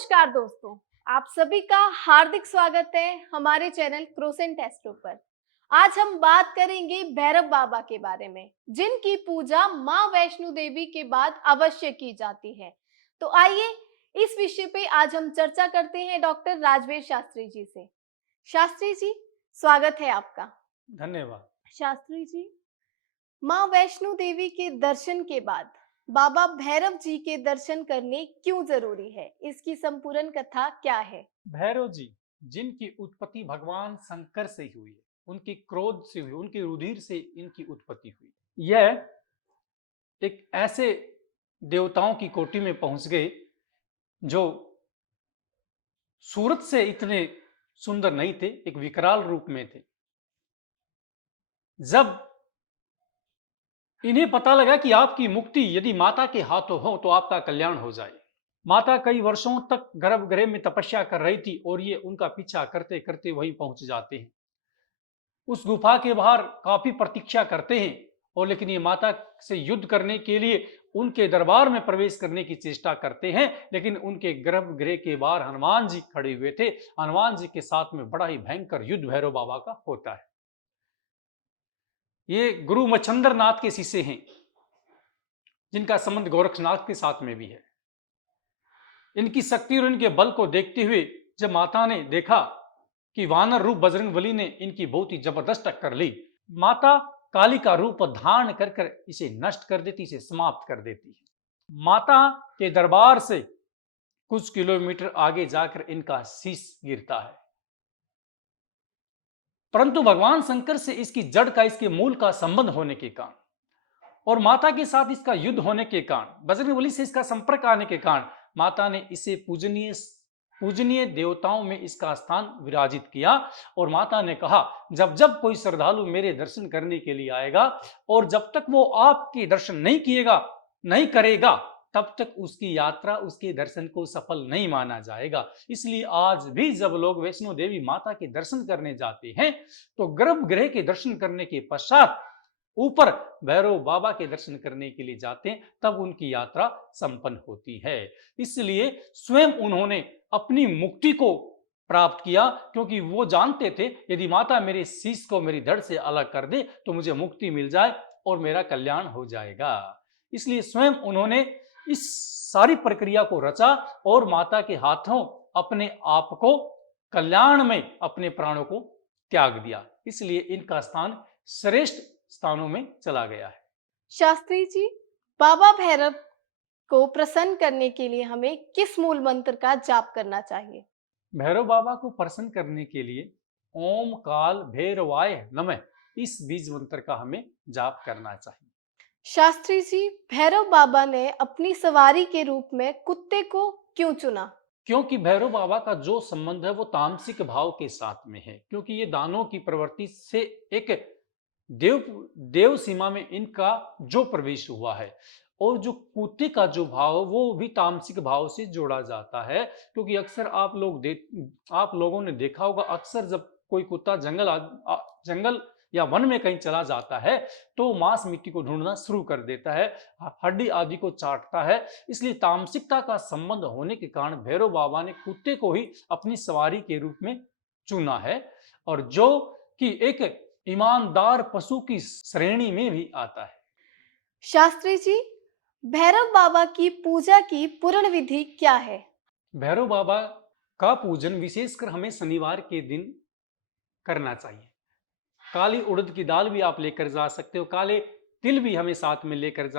नमस्कार दोस्तों, आप सभी का हार्दिक स्वागत है हमारे चैनल क्रोसेंट एस्ट्रो पर। आज हम बात करेंगे भैरव बाबा के बारे में, जिनकी पूजा माँ वैष्णो देवी के बाद अवश्य की जाती है। तो आइए इस विषय पे आज हम चर्चा करते हैं डॉक्टर राजवीर शास्त्री जी से। शास्त्री जी, स्वागत है आपका। धन्यवाद। शास्त्री जी, माँ वैष्णो देवी के दर्शन के बाद बाबा भैरव जी के दर्शन करने क्यों जरूरी है? इसकी संपूर्ण कथा क्या है? भैरव जी जिनकी उत्पत्ति भगवान शंकर से ही हुई है, उनकी क्रोध से हुई, उनकी रुधिर से इनकी उत्पत्ति हुई। यह एक ऐसे देवताओं की कोटि में पहुंच गए जो सूरत से इतने सुंदर नहीं थे, एक विकराल रूप में थे। जब इन्हें पता लगा कि आपकी मुक्ति यदि माता के हाथों हो तो आपका कल्याण हो जाए। माता कई वर्षों तक गर्भगृह में तपस्या कर रही थी और ये उनका पीछा करते करते वहीं पहुंच जाते हैं। उस गुफा के बाहर काफी प्रतीक्षा करते हैं और लेकिन ये माता से युद्ध करने के लिए उनके दरबार में प्रवेश करने की चेष्टा करते हैं, लेकिन उनके गर्भगृह के बाहर हनुमान जी खड़े हुए थे। हनुमान जी के साथ में बड़ा ही भयंकर युद्ध भैरव बाबा का होता है। ये गुरु मच्छंद्र नाथ के शिष्य हैं, जिनका संबंध गोरक्षनाथ के साथ में भी है। इनकी शक्ति और इनके बल को देखते हुए जब माता ने देखा कि वानर रूप बजरंगबली ने इनकी बहुत ही जबरदस्त टक्कर ली, माता काली का रूप धारण कर कर इसे नष्ट कर देती, इसे समाप्त कर देती है। माता के दरबार से कुछ किलोमीटर आगे जाकर इनका शीश गिरता है, परंतु भगवान शंकर से इसकी जड़ का, इसके मूल का संबंध होने के कारण और माता के साथ इसका युद्ध होने के कारण, बजरंगबली से इसका संपर्क आने के कारण माता ने इसे पूजनीय पूजनीय देवताओं में इसका स्थान विराजित किया। और माता ने कहा, जब जब कोई श्रद्धालु मेरे दर्शन करने के लिए आएगा और जब तक वो आपके दर्शन नहीं करेगा, तब तक उसकी यात्रा, उसके दर्शन को सफल नहीं माना जाएगा। इसलिए आज भी जब लोग वैष्णो देवी माता के दर्शन करने जाते हैं तो गर्भगृह के दर्शन करने के पश्चात ऊपर भैरव बाबा के दर्शन करने के लिए जाते हैं, तब उनकी यात्रा संपन्न होती है। इसलिए स्वयं उन्होंने अपनी मुक्ति को प्राप्त किया, क्योंकि वो जानते थे यदि माता मेरे शीश को मेरी धड़ से अलग कर दे तो मुझे मुक्ति मिल जाए और मेरा कल्याण हो जाएगा। इसलिए स्वयं उन्होंने इस सारी प्रक्रिया को रचा और माता के हाथों अपने आप को कल्याण में अपने प्राणों को त्याग दिया। इसलिए इनका स्थान श्रेष्ठ स्थानों में चला गया है। शास्त्री जी, बाबा भैरव को प्रसन्न करने के लिए हमें किस मूल मंत्र का जाप करना चाहिए? भैरव बाबा को प्रसन्न करने के लिए ओम काल भैरवाय नमः इस बीज मंत्र का हमें जाप करना चाहिए। शास्त्री जी, भैरव बाबा ने अपनी सवारी के रूप में कुत्ते को क्यों चुना? क्योंकि भैरव बाबा का जो संबंध है वो तामसिक भाव के साथ में है, क्योंकि ये दानों की प्रवृत्ति से एक देव देव सीमा में इनका जो प्रवेश हुआ है, और जो कुत्ते का जो भाव वो भी तामसिक भाव से जोड़ा जाता है। क्योंकि अक्सर आप लोगों ने देखा होगा, अक्सर जब कोई कुत्ता जंगल या वन में कहीं चला जाता है तो मांस मिट्टी को ढूंढना शुरू कर देता है, हड्डी आदि को चाटता है। इसलिए तामसिकता का संबंध होने के कारण भैरव बाबा ने कुत्ते को ही अपनी सवारी के रूप में चुना है, और जो कि एक ईमानदार पशु की श्रेणी में भी आता है। शास्त्री जी, भैरव बाबा की पूजा की पूर्ण विधि क्या है? भैरव बाबा का पूजन विशेषकर हमें शनिवार के दिन करना चाहिए। काली उड़द की दाल भी आप लेकर जा सकते हो, काले तिल भी हमें साथ में लेकर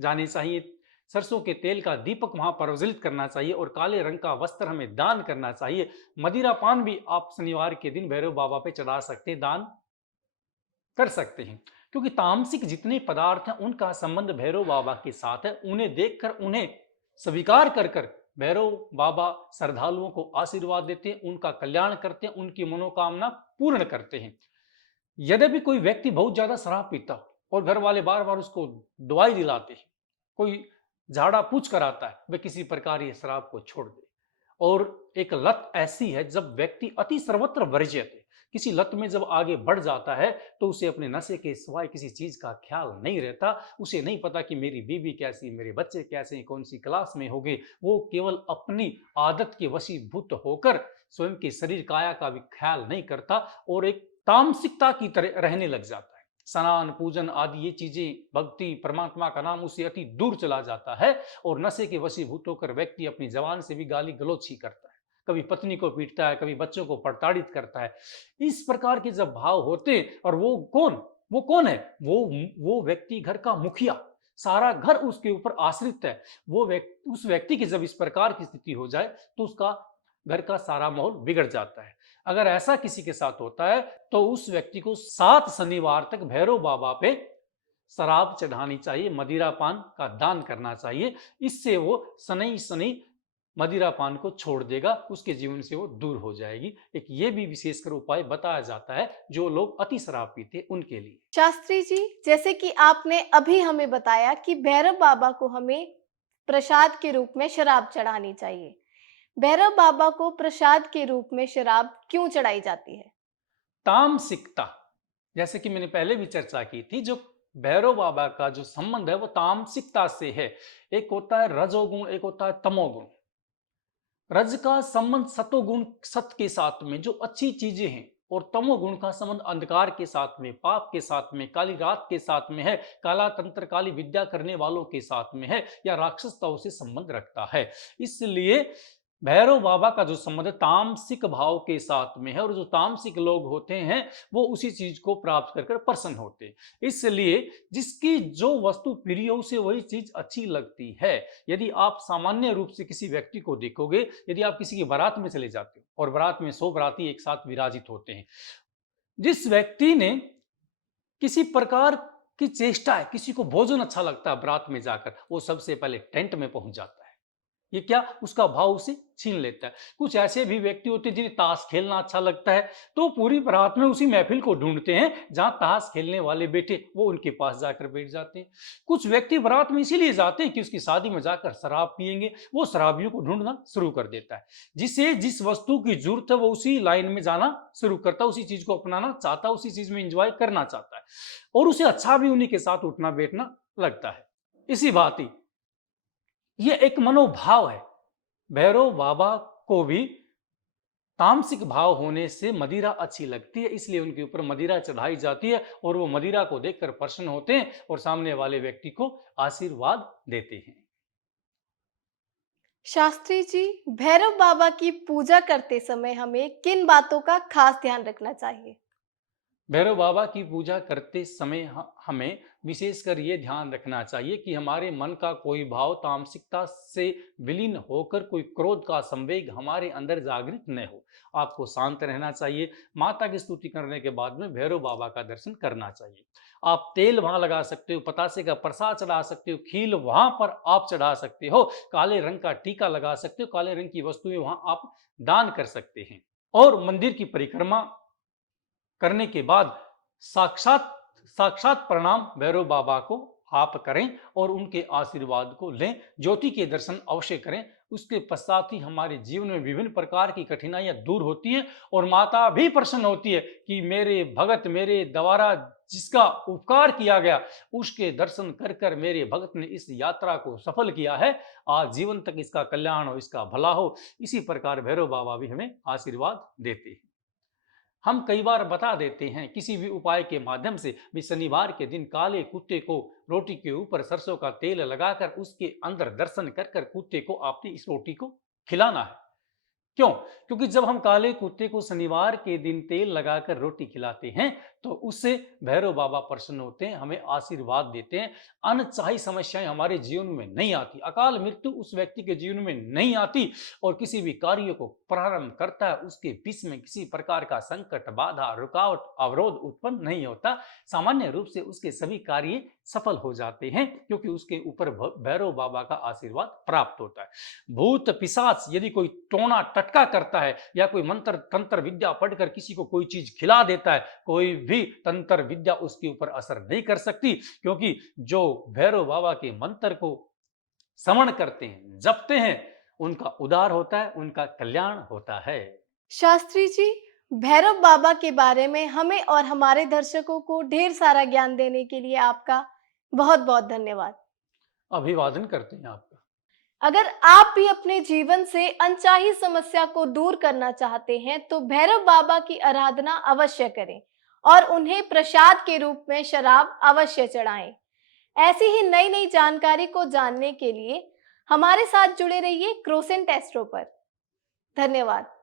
जाने चाहिए। सरसों के तेल का दीपक वहां प्रज्वलित करना चाहिए और काले रंग का वस्त्र हमें दान करना चाहिए। मदिरा पान भी आप शनिवार के दिन भैरव बाबा पे चढ़ा सकते हैं, दान कर सकते हैं। क्योंकि तामसिक जितने पदार्थ हैं उनका संबंध भैरव बाबा के साथ है। उन्हें देखकर, उन्हें स्वीकार कर कर भैरव बाबा श्रद्धालुओं को आशीर्वाद देते हैं, उनका कल्याण करते हैं, उनकी मनोकामना पूर्ण करते हैं। यद्यपि कोई व्यक्ति बहुत ज्यादा शराब पीता और घर वाले बार बार उसको दवाई दिलाते हैं, कोई झाड़ा पूछ कर आता है, वह किसी प्रकार ये शराब को छोड़ दे। और एक लत ऐसी है, जब व्यक्ति अति सर्वत्र वर्ज्यते, किसी लत में जब आगे बढ़ जाता है तो उसे अपने नशे के सिवाय किसी चीज का ख्याल नहीं रहता। उसे नहीं पता कि मेरी बीवी कैसी, मेरे बच्चे कैसे, कौन सी क्लास में होंगे। वो केवल अपनी आदत के वशीभूत होकर स्वयं के शरीर काया का भी ख्याल नहीं करता और एक तामसिकता की तरह रहने लग जाता है। स्नान पूजन आदि ये चीजें, भक्ति, परमात्मा का नाम उससे अति दूर चला जाता है और नशे के वशीभूत होकर व्यक्ति अपनी जबान से भी गाली गलौच ही करता है। कभी पत्नी को पीटता है, कभी बच्चों को प्रताड़ित करता है। इस प्रकार के जब भाव होते, और वो कौन है? वो व्यक्ति घर का मुखिया, सारा घर उसके ऊपर आश्रित है। उस व्यक्ति की जब इस प्रकार की स्थिति हो जाए तो उसका घर का सारा माहौल बिगड़ जाता है। अगर ऐसा किसी के साथ होता है तो उस व्यक्ति को 7 शनिवार तक भैरव बाबा पे शराब चढ़ानी चाहिए, मदिरा पान का दान करना चाहिए। इससे वो शनि शनि मदिरा पान को छोड़ देगा, उसके जीवन से वो दूर हो जाएगी। एक ये भी विशेषकर उपाय बताया जाता है जो लोग अति शराब पीते उनके लिए। शास्त्री जी, जैसे कि आपने अभी हमें बताया कि भैरव बाबा को हमें प्रसाद के रूप में शराब चढ़ानी चाहिए। भैरव बाबा को प्रसाद के रूप में शराब क्यों चढ़ाई जाती है? तामसिकता, जैसे कि मैंने पहले भी चर्चा की थी, जो भैरव बाबा का जो संबंध है वो तामसिकता से है। एक होता है रजोगुण, एक होता है तमोगुण। रज का संबंध सतोगुण, सत के साथ में जो अच्छी चीजें हैं, और तमोगुण का संबंध अंधकार के साथ में, पाप के साथ में, काली रात के साथ में है, काला तंत्र काली विद्या करने वालों के साथ में है, या राक्षसताओं से संबंध रखता है। इसलिए भैरव बाबा का जो संबंध तामसिक भाव के साथ में है, और जो तामसिक लोग होते हैं वो उसी चीज को प्राप्त कर कर प्रसन्न होते हैं। इसलिए जिसकी जो वस्तु प्रिय हो उसे वही चीज अच्छी लगती है। यदि आप सामान्य रूप से किसी व्यक्ति को देखोगे, यदि आप किसी की बारात में चले जाते हो और बारात में 100 बाराती एक साथ विराजित होते हैं, जिस व्यक्ति ने किसी प्रकार की चेष्टा है, किसी को भोजन अच्छा लगता है बारात में जाकर, वो सबसे पहले टेंट में पहुंच जाता है। ये क्या, उसका भाव उसे छीन लेता है। कुछ ऐसे भी व्यक्ति होते हैं जिन्हें ताश खेलना अच्छा लगता है, तो पूरी बारात में उसी महफिल को ढूंढते हैं जहां ताश खेलने वाले बैठे, वो उनके पास जाकर बैठ जाते हैं। कुछ व्यक्ति बारात में इसीलिए जाते हैं कि उसकी शादी में जाकर शराब पिएंगे, वो शराबियों को ढूंढना शुरू कर देता है। जिसे जिस वस्तु की जरूरत है वो उसी लाइन में जाना शुरू करता है, उसी चीज को अपनाना चाहता है, उसी चीज में इंजॉय करना चाहता है, और उसे अच्छा भी उन्हीं के साथ उठना बैठना लगता है। इसी बात ही ये एक मनोभाव है। भैरव बाबा को भी तामसिक भाव होने से मदिरा अच्छी लगती है, इसलिए उनके ऊपर मदिरा चढ़ाई जाती है और वो मदिरा को देखकर प्रसन्न होते हैं और सामने वाले व्यक्ति को आशीर्वाद देते हैं। शास्त्री जी, भैरव बाबा की पूजा करते समय हमें किन बातों का खास ध्यान रखना चाहिए? भैरव बाबा की पूजा करते समय हमें विशेषकर ये ध्यान रखना चाहिए कि हमारे मन का कोई भाव तामसिकता से विलीन होकर कोई क्रोध का संवेग हमारे अंदर जागृत न हो। आपको शांत रहना चाहिए। माता की स्तुति करने के बाद में भैरव बाबा का दर्शन करना चाहिए। आप तेल वहां लगा सकते हो, पतासे का प्रसाद चढ़ा सकते हो, खील वहां पर आप चढ़ा सकते हो, काले रंग का टीका लगा सकते हो, काले रंग की वस्तुएं वहां आप दान कर सकते हैं। और मंदिर की परिक्रमा करने के बाद साक्षात साक्षात प्रणाम भैरव बाबा को आप करें और उनके आशीर्वाद को लें। ज्योति के दर्शन अवश्य करें। उसके पश्चात ही हमारे जीवन में विभिन्न प्रकार की कठिनाइयां दूर होती हैं और माता भी प्रसन्न होती है कि मेरे भगत, मेरे द्वारा जिसका उपकार किया गया, उसके दर्शन कर कर मेरे भगत ने इस यात्रा को सफल किया है। आज जीवन तक इसका कल्याण हो, इसका भला हो। इसी प्रकार भैरव बाबा भी हमें आशीर्वाद देते हैं। हम कई बार बता देते हैं किसी भी उपाय के माध्यम से भी, शनिवार के दिन काले कुत्ते को रोटी के ऊपर सरसों का तेल लगाकर उसके अंदर दर्शन कर कर कुत्ते को आपने इस रोटी को खिलाना है। क्यों? क्योंकि जब हम काले कुत्ते को शनिवार के दिन तेल लगाकर रोटी खिलाते हैं तो उससे भैरव बाबा प्रसन्न होते हैं, हमें आशीर्वाद देते हैं। अनचाही समस्याएं हमारे जीवन में नहीं आती, अकाल मृत्यु उस व्यक्ति के जीवन में नहीं आती, और किसी भी कार्य को प्रारंभ करता है उसके बीच में किसी प्रकार का संकट, बाधा, रुकावट, अवरोध उत्पन्न नहीं होता। सामान्य रूप से उसके सभी कार्य सफल हो जाते हैं क्योंकि उसके ऊपर भैरव बाबा का आशीर्वाद प्राप्त होता है। भूत पिशाच यदि कोई टोना टटका करता है या कोई मंत्र तंत्र विद्या पढ़कर किसी को कोई चीज खिला देता है, कोई भी तंत्र विद्या उसके ऊपर असर नहीं कर सकती, क्योंकि जो भैरव बाबा के मंत्र को श्रवण करते हैं, जपते हैं, उनका उद्धार होता है, उनका कल्याण होता है। शास्त्री जी, भैरव बाबा के बारे में हमें और हमारे दर्शकों को ढेर सारा ज्ञान देने के लिए आपका बहुत बहुत धन्यवाद। अभिवादन करते हैं आपका। अगर आप भी अपने जीवन से अनचाही समस्या को दूर करना चाहते हैं तो भैरव बाबा की आराधना अवश्य करें और उन्हें प्रसाद के रूप में शराब अवश्य चढ़ाएं। ऐसी ही नई नई जानकारी को जानने के लिए हमारे साथ जुड़े रहिए क्रोसेंट एस्ट्रो पर। धन्यवाद।